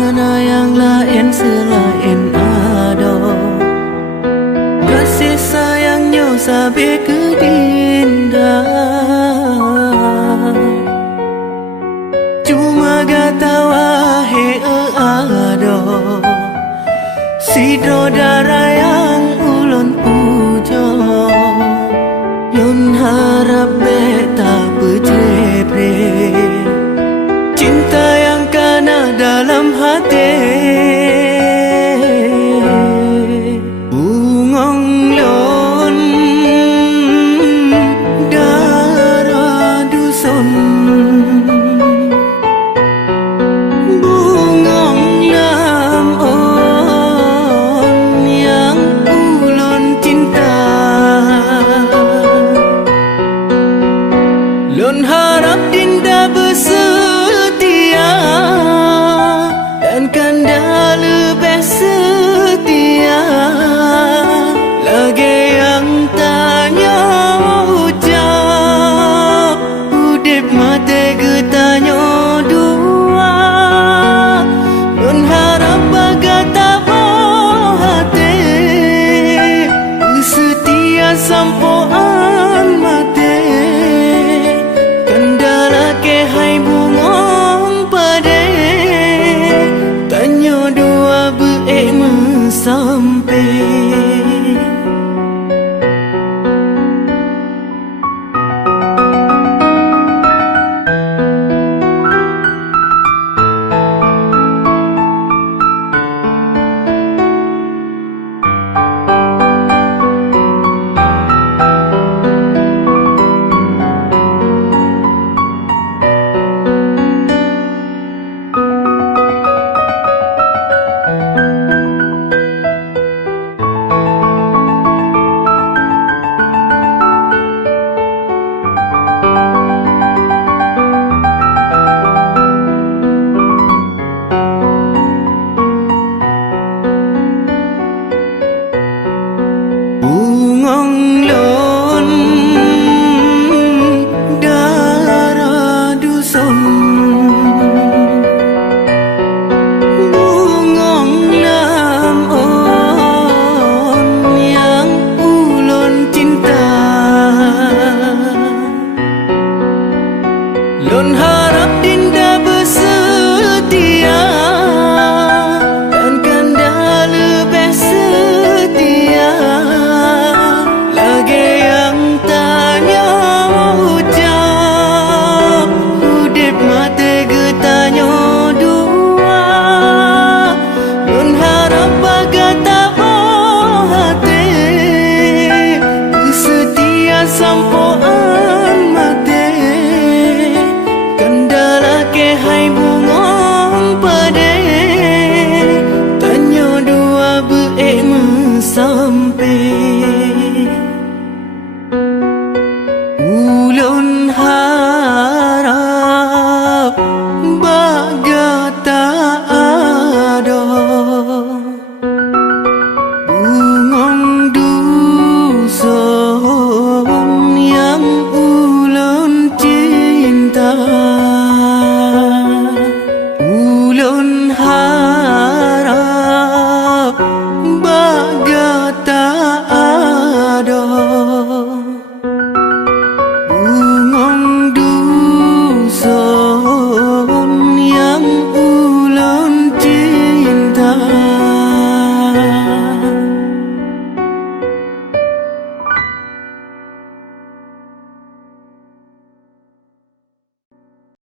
mana yang lain selain ada. Kasih sayangnya sampai ke dinda, cuma gata wahe ada. Sidro darah yang ulun puja, lun harap beta berjebre. Cinta yang kana dalam hati, bungong lon darah dusun, bungong lam on yang ulun cinta. Lun harap dinda bersetia dan kanda lebih setia. Lagi yang tanya ucap, udip mati getanya dua. Lun harap bagata hati setia sampoan mati. Kendala ke hai bungong pade, tanya dua beek sampai. Bungong lon darah dusun, bungong lam on yang ulun cinta. Lun harap